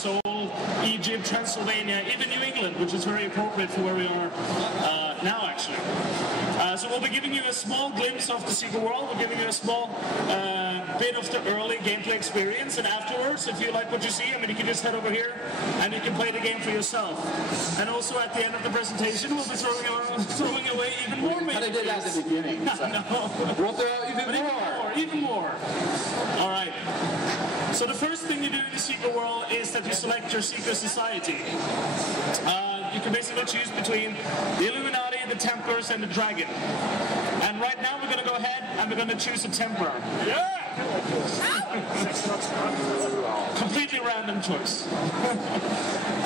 Seoul, Egypt, Transylvania, even New England, which is very appropriate for where we are now, actually. So we'll be giving you a small glimpse of the secret world. We're giving you a small bit of the early gameplay experience, and afterwards, if you like what you see, I mean, you can just head over here and you can play the game for yourself. And also at the end of the presentation, we'll be throwing away even more. We kind of did that at the beginning. So. No. We'll throw out even more. All right. So the first thing you do in the secret world is that you select your secret society. You can basically choose between the Illuminati, the Templars, and the Dragon. And right now we're going to go ahead and we're going to choose a Templar. Yeah! Completely random choice.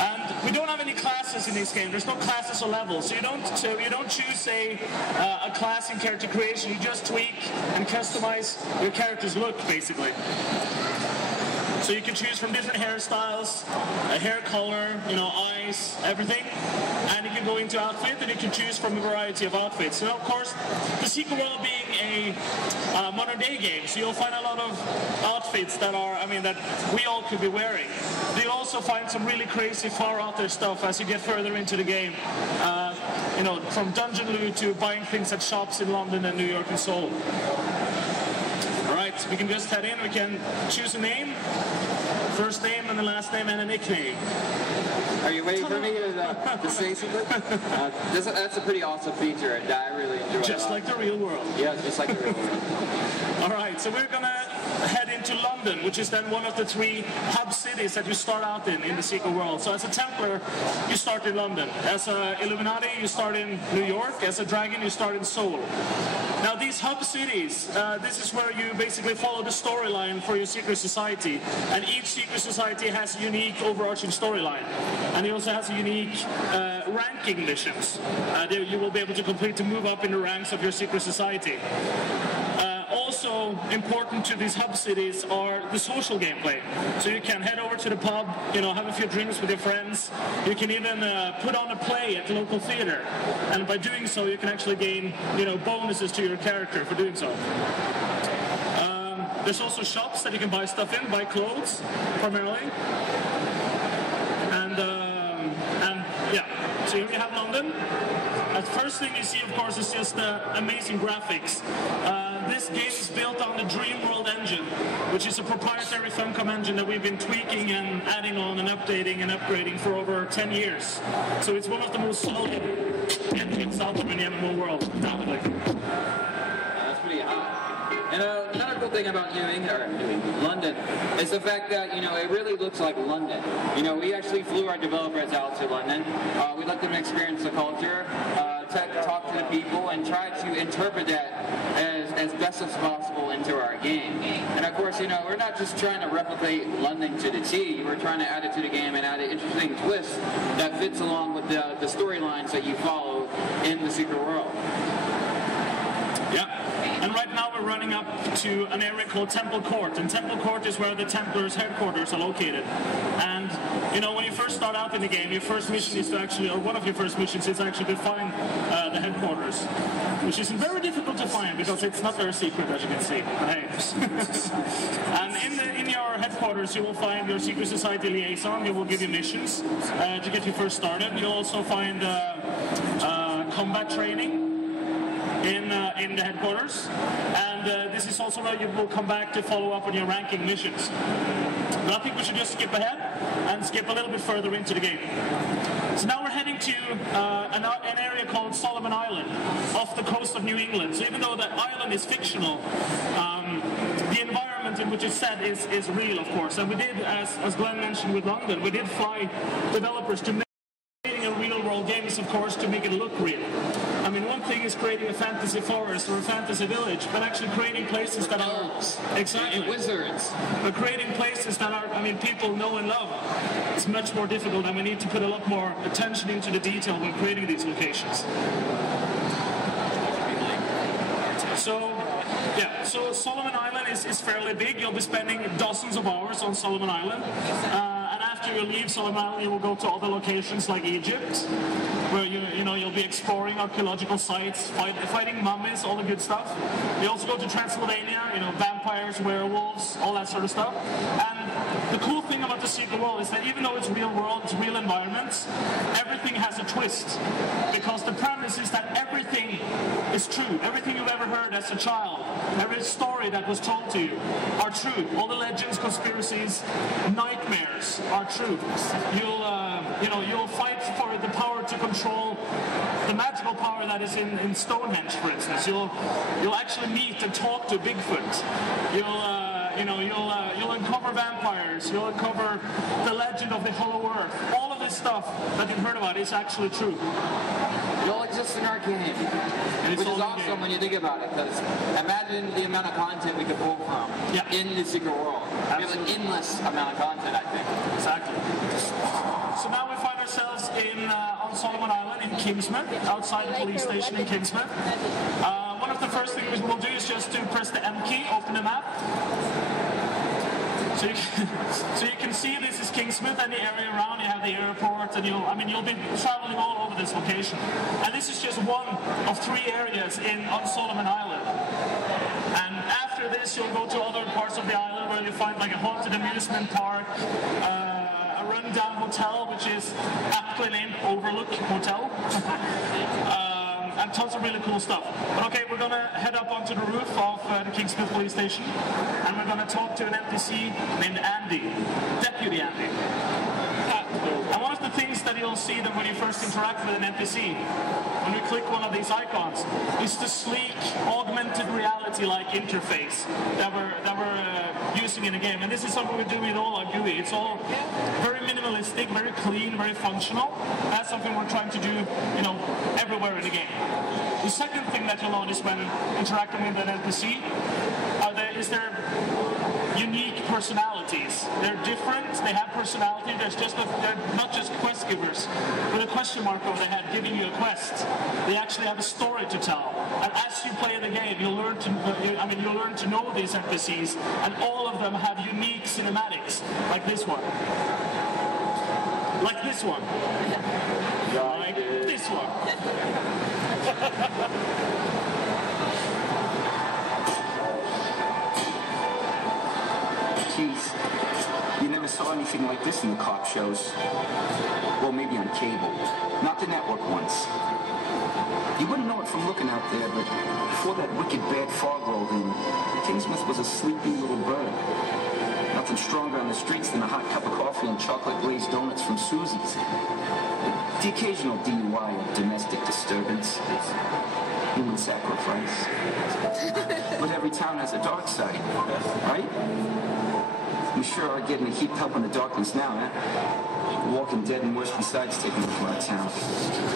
And we don't have any classes in this game. There's no classes or levels. So you don't choose a class in character creation. You just tweak and customize your character's look, basically. So you can choose from different hairstyles, a hair color, eyes, everything. And you can go into outfit and you can choose from a variety of outfits. So of course, the secret world being a modern day game, so you'll find a lot of outfits that we all could be wearing. You'll also find some really crazy far out there stuff as you get further into the game. From dungeon loot to buying things at shops in London and New York and Seoul. Alright, we can just head in, we can choose a name, first name and the last name and a nickname. Are you waiting for me to say something? That's a pretty awesome feature and I really enjoy it. Just like the real world. Yeah, just like the real world. Alright, so we're gonna head into London, which is then one of the 3 hub cities that you start out in the secret world. So as a Templar, you start in London. As a Illuminati, you start in New York. As a Dragon, you start in Seoul. Now these hub cities, this is where you basically follow the storyline for your secret society. And each secret society has a unique overarching storyline. And it also has a unique ranking missions. You will be able to complete to move up in the ranks of your secret society. Also important to these hub cities are the social gameplay. So you can head over to the pub, have a few drinks with your friends. You can even put on a play at the local theater. And by doing so, you can actually gain, bonuses to your character for doing so. There's also shops that you can buy stuff in, buy clothes, primarily. And yeah, so here we have London. The first thing you see, of course, is just the amazing graphics. This game is built on the Dreamworld engine, which is a proprietary Funcom engine that we've been tweaking and adding on and updating and upgrading for over 10 years. So it's one of the most solid engines out there in the MMO world, undoubtedly. That's pretty hot. And another cool thing about London is the fact that, it really looks like London. We actually flew our developers out to London. We let them experience the culture, talk to the people, and try to interpret that as best as possible into our game. And of course, we're not just trying to replicate London to the T, we're trying to add it to the game and add an interesting twist that fits along with the storylines that you follow in the secret world. Yeah. And right now we're running up to an area called Temple Court. And Temple Court is where the Templars' headquarters are located. And, when you first start out in the game, your first mission is to actually, or one of your first missions is actually to find the headquarters. Which is very difficult to find because it's not very secret, as you can see. But hey. And in your headquarters, you will find your secret society liaison. He will give you missions to get you first started. You'll also find combat training in the headquarters, and this is also where you will come back to follow up on your ranking missions. But I think we should just skip ahead and skip a little bit further into the game. So now we're heading to an area called Solomon Island, off the coast of New England. So even though the island is fictional, the environment in which it's set is real, of course. And we did, as Glenn mentioned with London, we did fly developers to make a real-world game is, of course, to make it look real. I mean, one thing is creating a fantasy forest or a fantasy village, but actually creating places that are... Exactly. And wizards. But creating places that are, people know and love. It's much more difficult, and we need to put a lot more attention into the detail when creating these locations. So Solomon Island is fairly big. You'll be spending dozens of hours on Solomon Island. And after you leave Solomon Island, you will go to other locations like Egypt, where you'll be exploring archaeological sites, fighting mummies, all the good stuff. You also go to Transylvania, vampires, werewolves, all that sort of stuff. And the cool thing about the secret world is that even though it's real world, it's real environments, everything has a twist. Because the premise is that everything is true. Everything you've ever heard as a child, every story that was told to you are true. All the legends, conspiracies, nightmares are true. You'll fight for the power to control the magical power that is in Stonehenge, for instance. You'll actually meet and talk to Bigfoot. You'll uncover vampires. You'll uncover the legend of the Hollow Earth. All of this stuff that you've heard about is actually true. It all exists in our game, which is awesome when you think about it, because imagine the amount of content we could pull from in the secret world. Absolutely. We have an endless amount of content, I think. Exactly. So now we find ourselves on Solomon Island in Kingsmouth, outside the police station in Kingsmouth. One of the first things we'll do is just to press the M key, open the map. So you can see this is Kingsmouth and the area around. You have the airport, and you'll be traveling all over this location. And this is just one of 3 areas on Solomon Island. And after this, you'll go to other parts of the island where you find like a haunted amusement park, a rundown hotel, which is aptly named Overlook Hotel. And tons of really cool stuff. But okay, we're gonna head up onto the roof of the Kingsmouth police station, and we're gonna talk to an NPC named Andy, Deputy Andy. And one of the things that you'll see that when you first interact with an NPC, when we click one of these icons, is the sleek, augmented reality-like interface that we're using in the game. And this is something we do with all our GUI. It's all very minimalistic, very clean, very functional. That's something we're trying to do, everywhere in the game. The second thing that you'll notice when interacting with an NPC is their unique personalities. They're different, they have personality, they're not just quest givers with a question mark over their head giving you a quest. They actually have a story to tell. And as you play the game, you'll learn to know these NPCs, and all of them have unique cinematics, like this one. Like this one. Like this one. Jeez, you never saw anything like this in the cop shows. Well, maybe on cable. Not the network ones. You wouldn't know it from looking out there, but before that wicked bad fog rolled in, Kingsmouth was a sleepy little bird. Nothing stronger on the streets than a hot cup of coffee and chocolate-glazed donuts from Susie's. The occasional DUI or domestic disturbance. Human sacrifice. But every town has a dark side, right? We sure are getting a heap help in the darkness now, huh? Walking Dead and worse besides taking over our town.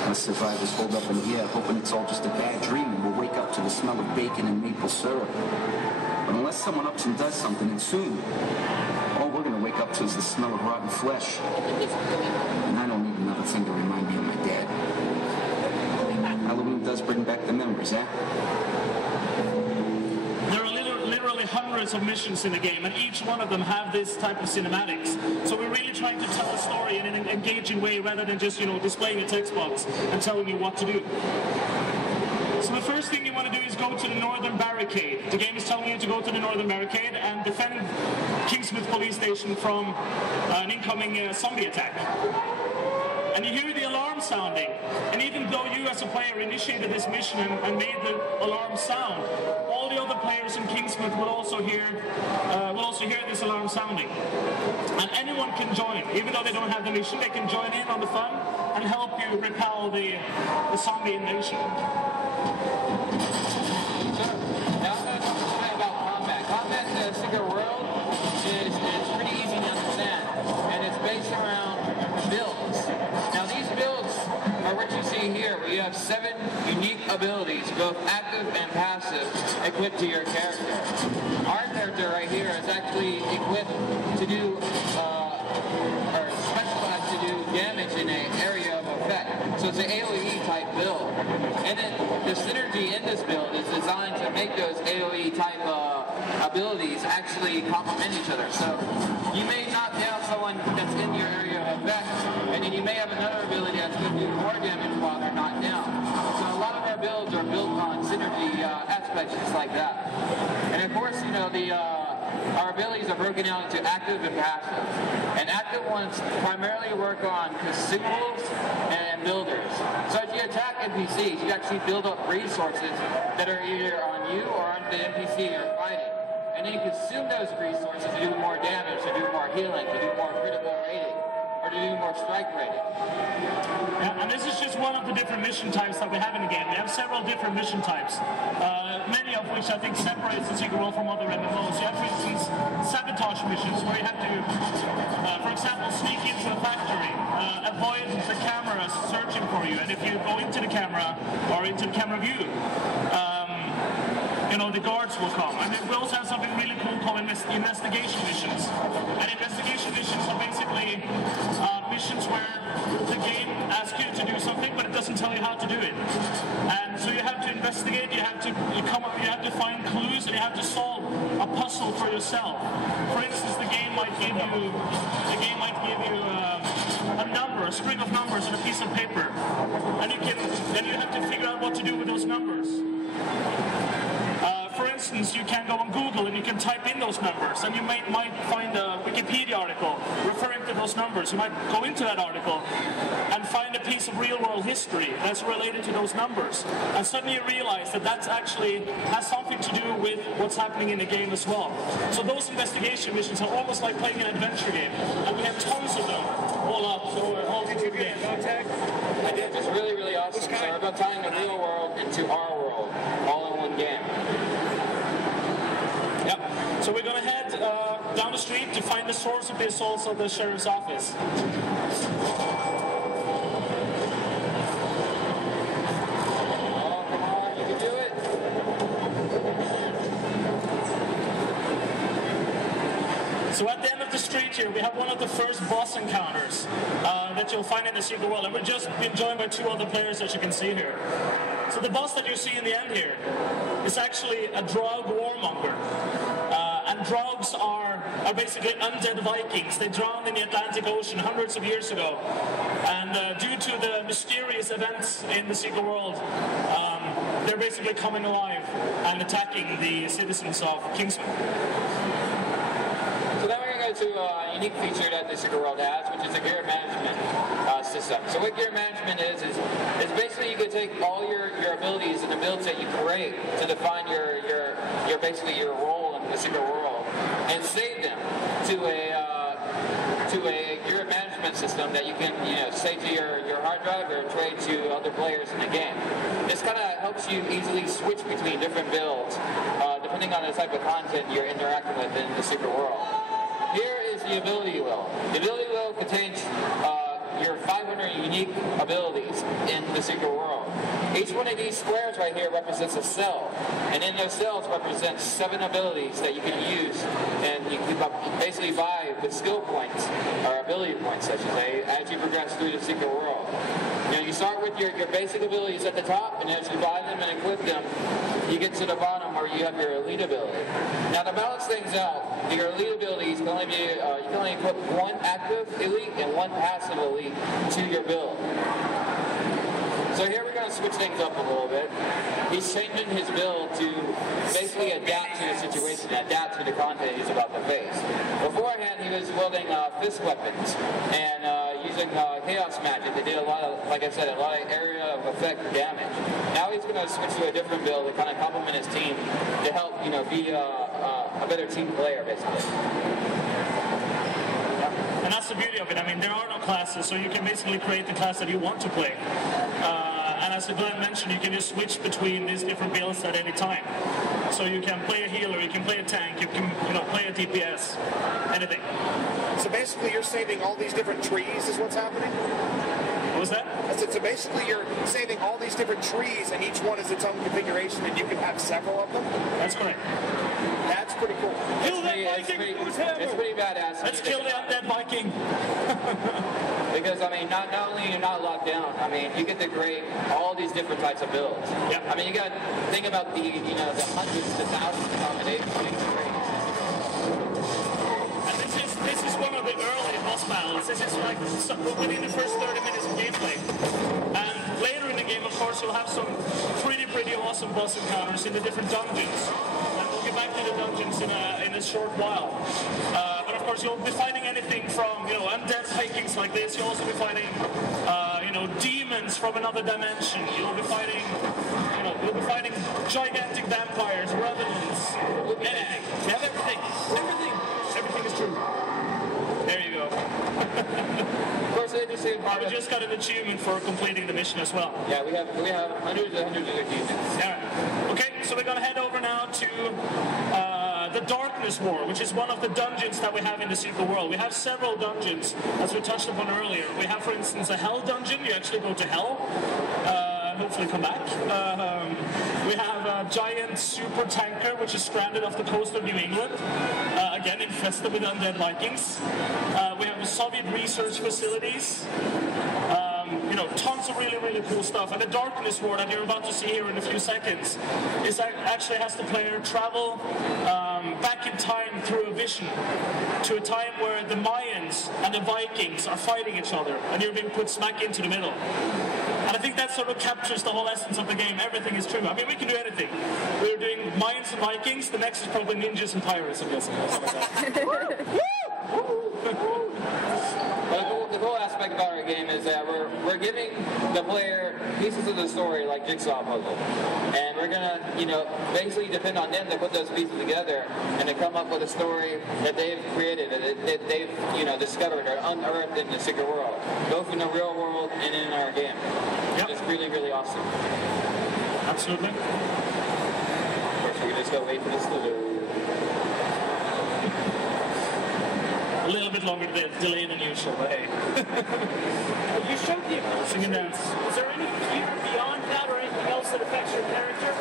Us survivors hold up in the air, hoping it's all just a bad dream and we'll wake up to the smell of bacon and maple syrup. But unless someone ups and does something, and soon, all we're gonna wake up to is the smell of rotten flesh. And I don't need another thing to remind me of my dad. Halloween does bring back the memories, eh? There are literally hundreds of missions in the game, and each one of them have this type of cinematics. So we're really trying to tell a story in an engaging way rather than just, displaying a text box and telling you what to do. So the first thing you want to do is go to the northern barricade. The game is telling you to go to the northern barricade and defend Kingsmouth police station from an incoming zombie attack. And you hear the alarm sounding. And even though you as a player initiated this mission and made the alarm sound, all the other players in Kingsmouth will also hear this alarm sounding. And anyone can join. Even though they don't have the mission, they can join in on the fun and help you repel the zombie invasion. Now I'm going to talk a bit about combat. Combat in the secret world is pretty easy to understand, and it's based around builds. Now these builds are what you see here, where you have 7 unique abilities, both active and passive, equipped to your character. Our character right here is actually equipped to do, or specialized to do damage in an area of effect. So it's an AoE type build. And then the synergy in this build is designed to make those AoE type abilities actually complement each other. So you may not have someone that's in your area of effect, and then you may have another ability that's going to do more damage while they're knocked down. So a lot of our builds are built on synergy aspects just like that. And of course, the our abilities are broken down into active and passive. And active ones primarily work on consumables and builders. So as you attack NPCs, you actually build up resources that are either on you or on the NPC you're fighting. And then you consume those resources to do more damage, to do more healing, to do more critical rating, or to do more strike rating. Yeah, and this is just one of the different mission types that we have in the game. We have several different mission types, many of which I think separates the Secret World from other MMOs. You have, for instance, sabotage missions where you have to, for example, sneak into a factory, avoid the cameras searching for you, and if you go into the camera or into the camera view, the guards will come. And then we also have something really cool called investigation missions. And investigation missions are basically missions where the game asks you to do something, but it doesn't tell you how to do it. And so you have to investigate, you have to find clues, and you have to solve a puzzle for yourself. For instance, the game might give you a number, a string of numbers on a piece of paper, and you have to figure out what to do with those numbers. For instance, you can go on Google and you can type in those numbers, and you might find a Wikipedia article referring to those numbers. You might go into that article and find a piece of real-world history that's related to those numbers, and suddenly you realize that that actually has something to do with what's happening in the game as well. So those investigation missions are almost like playing an adventure game, and we have tons of them all up. So all did you get a tag? I did. It's really, really awesome. So we're about tying the real world into our world, all in one game. Yep. So we're going to head down the street to find the source of the assaults of the sheriff's office. Oh, come on, you can do it. So at the end of the street here, we have one of the first boss encounters that you'll find in the Secret World, and we're just been joined by two other players, as you can see here. So the boss that you see in the end here is actually a Draug warmonger. And Draugs are basically undead Vikings. They drowned in the Atlantic Ocean hundreds of years ago. And due to the mysterious events in the Secret World, they're basically coming alive and attacking the citizens of Kingsman. So then we're going to go to a unique feature that the Secret World has, which is a gear management system. So what gear management is basically you can take all your abilities and the builds that you create to define your basically your role in the Secret World, and save them to a gear management system that you can save to your hard drive or trade to other players in the game. This kind of helps you easily switch between different builds depending on the type of content you're interacting with in the Secret World. Here is the ability wheel. The ability wheel contains your 500 unique abilities in the Secret World. Each one of these squares right here represents a cell, and in those cells represents 7 abilities that you can use, and you can basically buy with skill points, or ability points I should say, as you progress through the Secret World. You start with your basic abilities at the top, and as you buy them and equip them, you get to the bottom where you have your elite ability. Now to balance things out, your elite abilities can only be, you can only equip 1 active elite and 1 passive elite to your build. So here we're going to switch things up a little bit. He's changing his build to basically adapt to the situation, adapt to the content he's about to face. Beforehand, he was wielding fist weapons and using chaos magic. They did a lot of, like I said, a lot of area of effect damage. Now he's going to switch to a different build to kind of complement his team to help, be a better team player, basically. And that's the beauty of it. I mean, there are no classes, so you can basically create the class that you want to play. And as Glenn mentioned, you can just switch between these different builds at any time. So you can play a healer, you can play a tank, you can play a DPS, anything. So basically you're saving all these different trees is what's happening? What was that? So basically you're saving all these different trees and each one is its own configuration and you can have several of them? That's correct. That's pretty cool. Kill that Viking! It's pretty badass. Let's kill that Viking! Because, I mean, not only you're not locked down, I mean, you get to create all these different types of builds. Yeah. I mean, you got to think about the hundreds to thousands of combinations you can create. And this is one of the early boss battles. This is like within the first 30 minutes of gameplay. And later in the game, of course, you'll have some pretty awesome boss encounters in the different dungeons. And we'll get back to the dungeons in a short while. But of course, you'll be fighting anything from, you know, undead Vikings like this. You'll also be fighting, you know, demons from another dimension. You'll be fighting, you know, you'll be fighting gigantic vampires, revenants, anything. You have everything. Everything is true. There you go. Of course, they just say we just got an achievement for completing the mission as well. Yeah, we have hundreds of achievements. Yeah. Okay, so we're gonna head over now to the Darkness War, which is one of the dungeons that we have in the secret world. We have several dungeons, as we touched upon earlier. We have, for instance, a Hell dungeon. You actually go to Hell. Hopefully come back. We have a giant super tanker which is stranded off the coast of New England, again infested with undead Vikings. We have Soviet research facilities. You know, tons of really cool stuff. And the Darkness War that you're about to see here in a few seconds is actually has the player travel back in time through a vision to a time where the Mayans and the Vikings are fighting each other, and you're being put smack into the middle. And I think that sort of captures the whole essence of the game. Everything is true. I mean, we can do anything. We're doing Mayans and Vikings. The next is probably ninjas and pirates, I'm guessing. The whole aspect about our game is that we're giving the player pieces of the story like jigsaw puzzle, and we're gonna, you know, basically depend on them to put those pieces together and to come up with a story that they've created, that they've, you know, discovered or unearthed in the secret world, both in the real world and in our game. Yep. It's really awesome. Absolutely. Of course, we can just go wait for this to do. A little bit longer delay than usual, but hey. You showed the Sing and dance. Is there any gear beyond that or anything else that affects your character?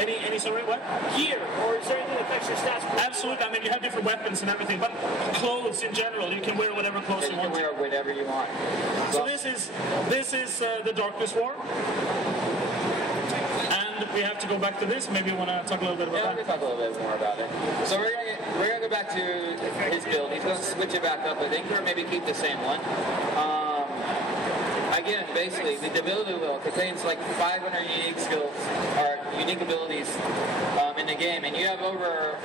Any sorry, what? Gear, or is there anything that affects your stats? Absolutely. I mean, you have different weapons and everything, but clothes in general, you can wear whatever clothes you You can want. wear whatever you want. So this is the Darkness War. And we have to go back to this. Maybe you want to talk a little bit about Yeah, that. we're gonna talk a little bit more about it. So we're gonna go back to his build. He's gonna switch it back up, I think, or maybe keep the same one. Again, basically, the ability wheel contains like 500 unique skills or unique abilities in the game, and you have over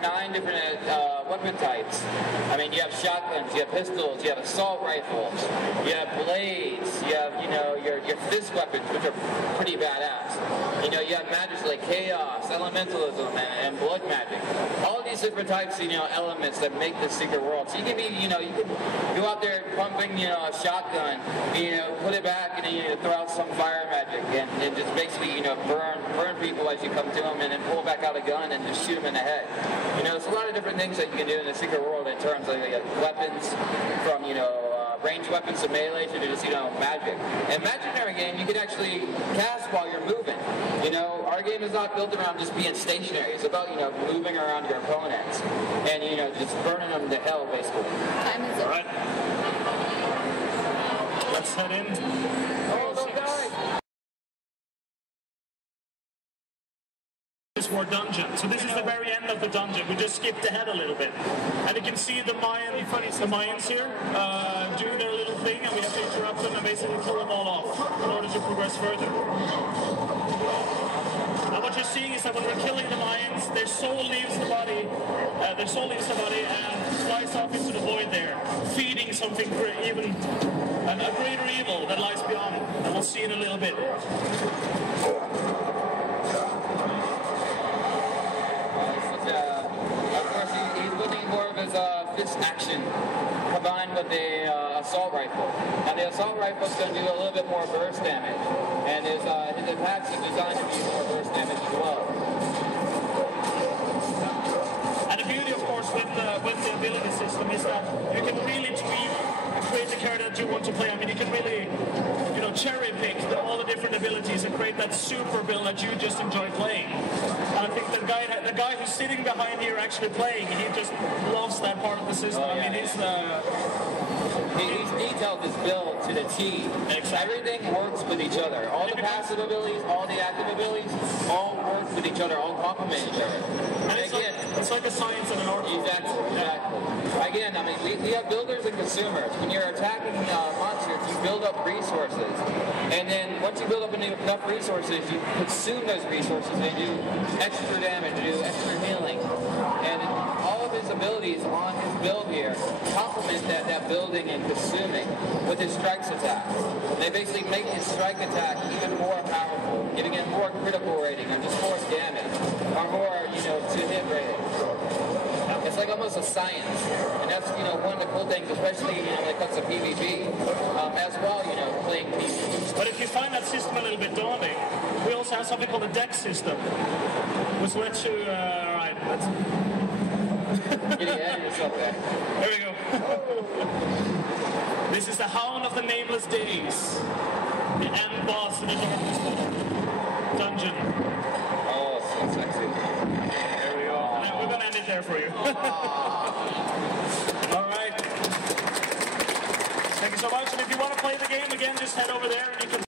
9 different weapon types. I mean, you have shotguns, you have pistols, you have assault rifles, you have blades, you have, you know, your fist weapons, which are pretty badass. You know, you have magic like chaos, elementalism, and blood magic. All of these different types, you know, elements that make this secret world. So you can be, you know, you can go out there pumping, you know, a shotgun, you know, put it back and then, you know, throw out some fire magic and just basically, you know, burn people as you come to them, and then pull back out a gun and just shoot them in the head. You know, there's a lot of different things that you can do in the secret world in terms of weapons, from, you know, ranged weapons to melee to just, you know, magic. And magic in our game, you can actually cast while you're moving. You know, our game is not built around just being stationary. It's about, you know, moving around your opponents and, you know, just burning them to hell, basically. Time is All up. right. Let's head in. Oh, don't die! War dungeon. So this is the very end of the dungeon. We just skipped ahead a little bit, and you can see the Mayans here doing their little thing, and we have to interrupt them and basically kill them all off in order to progress further. And what you're seeing is that when we're killing the Mayans, their soul leaves the body. And flies off into the void there, feeding something even a greater evil that lies beyond. And we'll see in a little bit. Fist action combined with the assault rifle. Now the assault rifle is going to do a little bit more burst damage, and his attacks are designed to do more burst damage as well. And the beauty, of course, with the ability system is that you can really tweak and create the character that you want to play. I mean, you can really, you know, cherry pick all the different abilities and create that super build that you just enjoy playing. And I think the guy who's sitting behind here actually playing, he just loves that part of the system. Oh, yeah. I mean, He's detailed this build to the T. Exactly. Everything works with each other. All the passive abilities, all the active abilities, all work with each other, all complement each other. and it's like a science and an art. Exactly. Again, I mean, we have builders and consumers. When you're attacking monsters, you build up resources. And then once you build up enough resources, you consume those resources and do extra damage, do extra healing. And all of his abilities on his build here complement that building and consuming with his strikes attack. They basically make his strike attack even more powerful, giving him more critical rating or just more damage, or more, to hit rating. It's like almost a science, and that's one of the cool things, especially when it comes to PvP as well. Playing PvP. But if you find that system a little bit daunting, we also have something called the deck system, which lets you. All right, let's. Getting ahead of yourself there. There we go. This is the Hound of the Nameless Days, the end boss in the dungeon. Oh, so sexy. There we go. And we're gonna end it there for you. All right. Thank you so much. And if you want to play the game again, just head over there and you can.